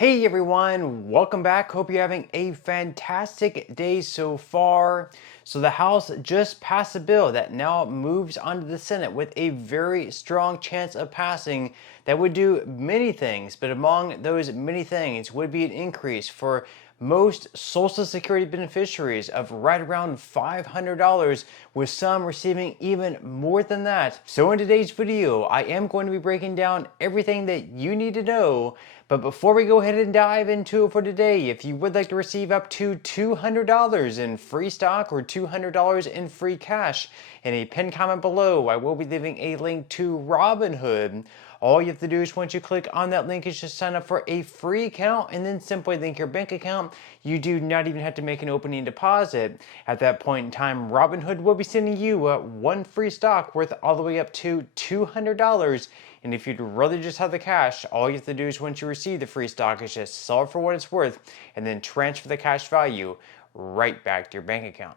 Hey everyone, welcome back. Hope you're having a fantastic day so far. So the House just passed a bill that now moves on to the Senate with a very strong chance of passing that would do many things, but among those many things would be an increase for most Social Security beneficiaries of right around $500, with some receiving even more than that. So in today's video, I am going to be breaking down everything that you need to know. But before we go ahead and dive into it for today, if you would like to receive up to $200 in free stock or $200 in free cash, in a pinned comment below, I will be leaving a link to Robinhood. All you have to do is once you click on that link is just sign up for a free account and then simply link your bank account. You do not even have to make an opening deposit. At that point in time, Robinhood will be sending you one free stock worth all the way up to $200. And if you'd rather just have the cash, all you have to do is once you receive the free stock is just sell it for what it's worth and then transfer the cash value right back to your bank account.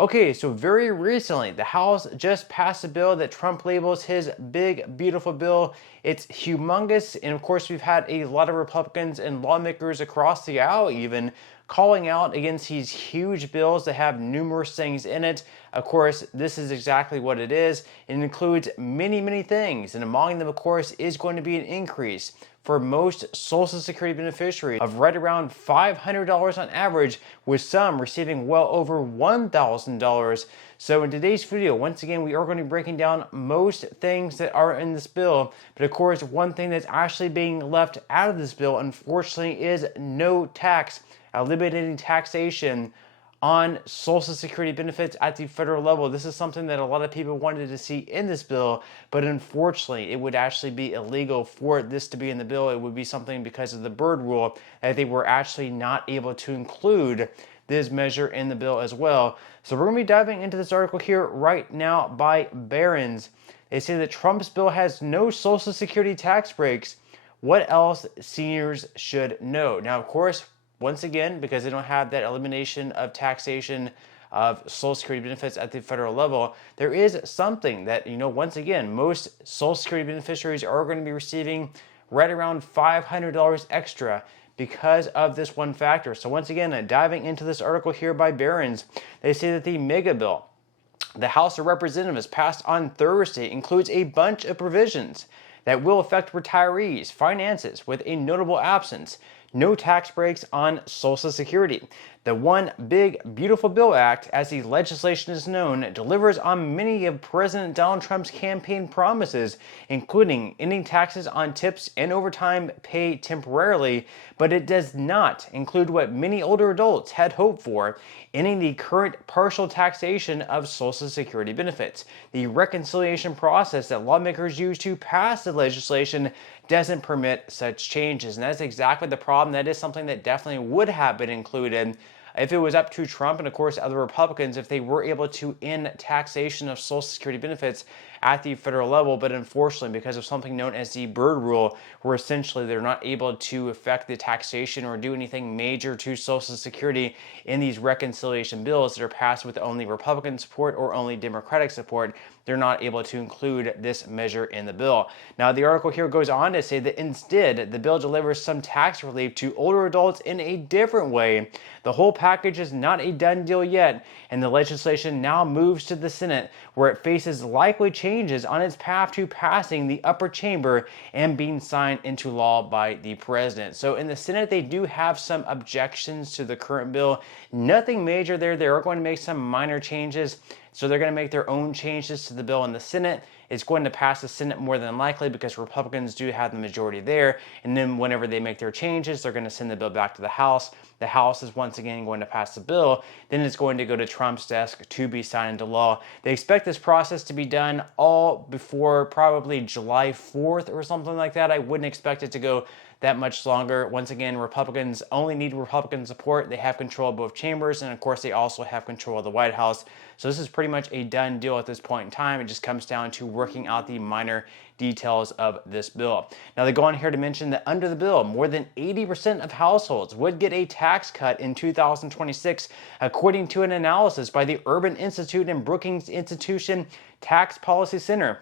Okay, so very recently, the House just passed a bill that Trump labels his big, beautiful bill. It's humongous, and of course, we've had a lot of Republicans and lawmakers across the aisle even calling out against these huge bills that have numerous things in it. Of course, this is exactly what it is. It includes many, many things, and among them, of course, is going to be an increase for most Social Security beneficiaries of right around $500 on average, with some receiving well over $1,000. So in today's video, once again, we are going to be breaking down most things that are in this bill. But of course, one thing that's actually being left out of this bill, unfortunately, is no tax, eliminating taxation on Social Security benefits at the federal level. This is something that a lot of people wanted to see in this bill, but unfortunately, it would actually be illegal for this to be in the bill. It would be something because of the Byrd rule that they were actually not able to include this measure in the bill as well. So we're going to be diving into this article here right now by Barron's. They say that Trump's bill has no Social Security tax breaks. What else seniors should know? Now, of course, once again, because they don't have that elimination of taxation of Social Security benefits at the federal level, there is something that, once again, most Social Security beneficiaries are going to be receiving right around $500 extra because of this one factor. So once again, diving into this article here by Barron's, they say that the mega bill the House of Representatives passed on Thursday includes a bunch of provisions that will affect retirees' finances, with a notable absence: no tax breaks on Social Security. The One Big Beautiful Bill Act, as the legislation is known, delivers on many of President Donald Trump's campaign promises, including ending taxes on tips and overtime pay temporarily, but it does not include what many older adults had hoped for: ending the current partial taxation of Social Security benefits. The reconciliation process that lawmakers use to pass the legislation doesn't permit such changes, and that's exactly the problem. That is something that definitely would have been included if it was up to Trump and, of course, other Republicans, if they were able to end taxation of Social Security benefits at the federal level. But unfortunately, because of something known as the Byrd rule, where essentially they're not able to affect the taxation or do anything major to Social Security in these reconciliation bills that are passed with only Republican support or only Democratic support, they're not able to include this measure in the bill. Now, the article here goes on to say that instead, the bill delivers some tax relief to older adults in a different way. The whole package is not a done deal yet, and the legislation now moves to the Senate, where it faces likely changes on its path to passing the upper chamber and being signed into law by the president. So in the Senate, they do have some objections to the current bill. Nothing major there. They are going to make some minor changes. So they're going to make their own changes to the bill in the Senate. It's going to pass the Senate more than likely because Republicans do have the majority there. And then whenever they make their changes, they're going to send the bill back to the House. The House is once again going to pass the bill. Then it's going to go to Trump's desk to be signed into law. They expect this process to be done all before probably July 4th or something like that. I wouldn't expect it to go that much longer. Once again, Republicans only need Republican support. They have control of both chambers, and of course, they also have control of the White House. So this is pretty much a done deal at this point in time. It just comes down to working out the minor details of this bill. Now, they go on here to mention that under the bill, more than 80% of households would get a tax cut in 2026, according to an analysis by the Urban Institute and Brookings Institution Tax Policy Center.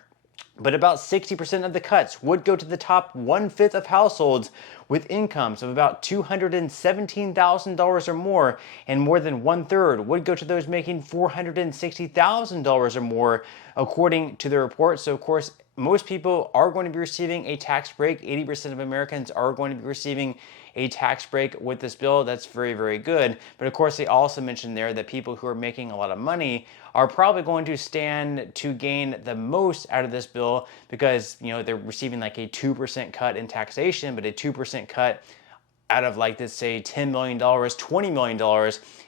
But about 60% of the cuts would go to the top 1/5 of households with incomes of about $217,000 or more, and more than 1/3 would go to those making $460,000 or more, according to the report. So, of course, most people are going to be receiving a tax break. 80% of Americans are going to be receiving a tax break with this bill. That's very, very good. But of course, they also mentioned there that people who are making a lot of money are probably going to stand to gain the most out of this bill, because they're receiving like a 2% cut in taxation, but a 2% cut out of, like, let's say $10 million, $20 million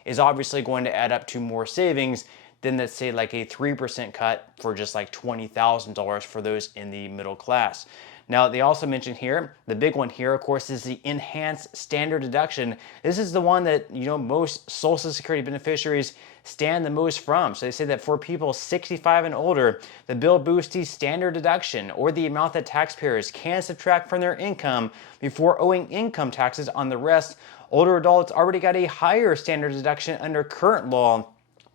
is obviously going to add up to more savings than, let's say, like a 3% cut for just like $20,000 for those in the middle class. Now, they also mentioned here, the big one here, of course, is the enhanced standard deduction. This is the one that, most Social Security beneficiaries stand the most from. So they say that for people 65 and older, the bill boosts the standard deduction, or the amount that taxpayers can subtract from their income before owing income taxes on the rest. Older adults already got a higher standard deduction under current law,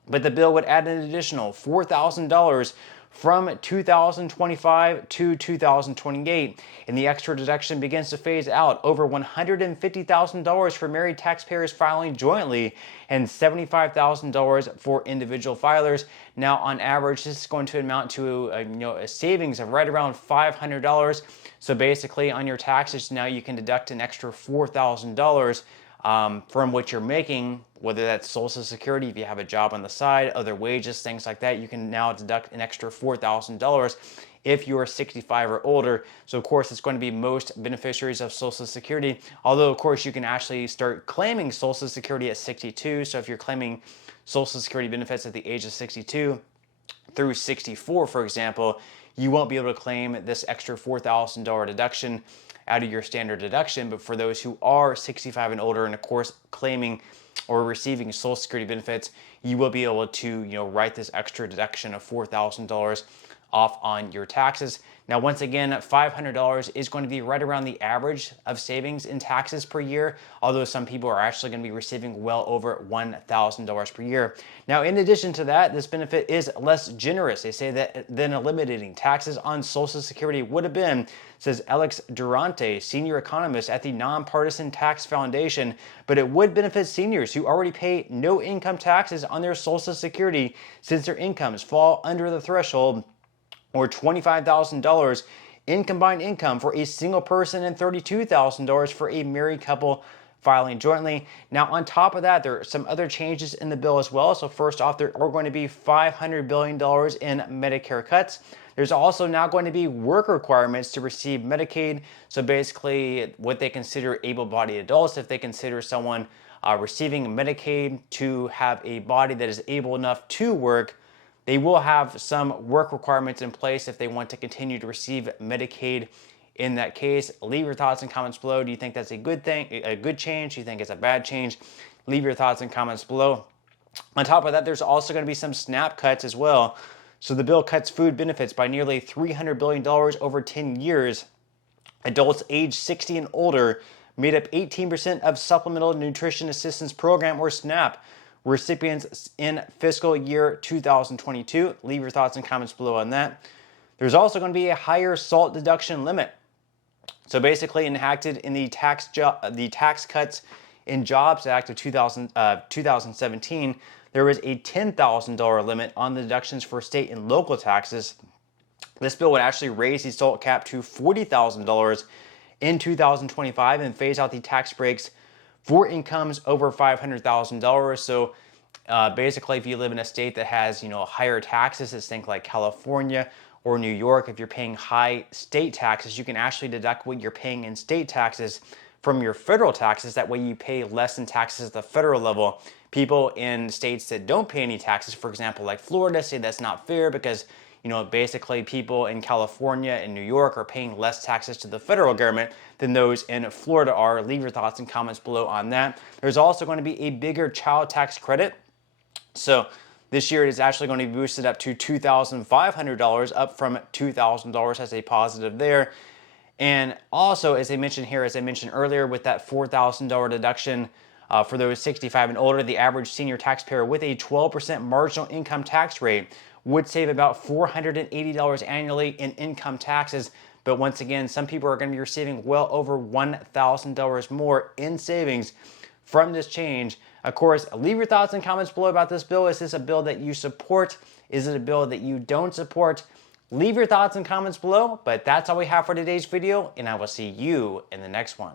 but the bill would add an additional $4,000 from 2025 to 2028, and the extra deduction begins to phase out over $150,000 for married taxpayers filing jointly, and $75,000 for individual filers. Now, on average, this is going to amount to a savings of right around $500. So basically, on your taxes now, you can deduct an extra $4,000 from what you're making, whether that's Social Security, if you have a job on the side, other wages, things like that. You can now deduct an extra $4,000 if you're 65 or older. So of course, it's going to be most beneficiaries of Social Security, although of course you can actually start claiming Social Security at 62. So if you're claiming Social Security benefits at the age of 62 through 64, for example, you won't be able to claim this extra $4,000 deduction out of your standard deduction. But for those who are 65 and older, and of course claiming or receiving Social Security benefits, you will be able to write this extra deduction of $4,000 off on your taxes. Now, once again, $500 is going to be right around the average of savings in taxes per year, although some people are actually going to be receiving well over $1,000 per year. Now, in addition to that, this benefit is less generous. They say that than eliminating taxes on Social Security would have been, says Alex Durante, senior economist at the Nonpartisan Tax Foundation, but it would benefit seniors who already pay no income taxes on their Social Security, since their incomes fall under the threshold, or $25,000 in combined income for a single person and $32,000 for a married couple filing jointly. Now, on top of that, there are some other changes in the bill as well. So first off, there are going to be $500 billion in Medicare cuts. There's also now going to be work requirements to receive Medicaid. So basically, what they consider able-bodied adults, if they consider someone receiving Medicaid to have a body that is able enough to work, they will have some work requirements in place if they want to continue to receive Medicaid in that case. Leave your thoughts and comments below. Do you think that's a good thing, a good change? Do you think it's a bad change? Leave your thoughts and comments below. On top of that, there's also going to be some SNAP cuts as well. So the bill cuts food benefits by nearly $300 billion over 10 years. Adults age 60 and older made up 18% of Supplemental Nutrition Assistance Program, or SNAP, recipients in fiscal year 2022. Leave your thoughts and comments below on that. There's also going to be a higher SALT deduction limit. So basically, enacted in the Tax Cuts in Jobs Act of 2017, there was a $10,000 limit on the deductions for state and local taxes. This bill would actually raise the SALT cap to $40,000 in 2025 and phase out the tax breaks for incomes over $500,000. So basically, if you live in a state that has higher taxes, let's think like California or New York, if you're paying high state taxes, you can actually deduct what you're paying in state taxes from your federal taxes. That way you pay less in taxes at the federal level. People in states that don't pay any taxes, for example, like Florida, say that's not fair because basically people in California and New York are paying less taxes to the federal government than those in Florida are. Leave your thoughts and comments below on that. There's also going to be a bigger child tax credit. So this year it is actually going to be boosted up to $2,500, up from $2,000 as a positive there. And also, as I mentioned here, as I mentioned earlier, with that $4,000 deduction for those 65 and older, the average senior taxpayer with a 12% marginal income tax rate would save about $480 annually in income taxes. But once again, some people are going to be receiving well over $1,000 more in savings from this change. Of course, leave your thoughts and comments below about this bill. Is this a bill that you support? Is it a bill that you don't support? Leave your thoughts and comments below, but that's all we have for today's video, and I will see you in the next one.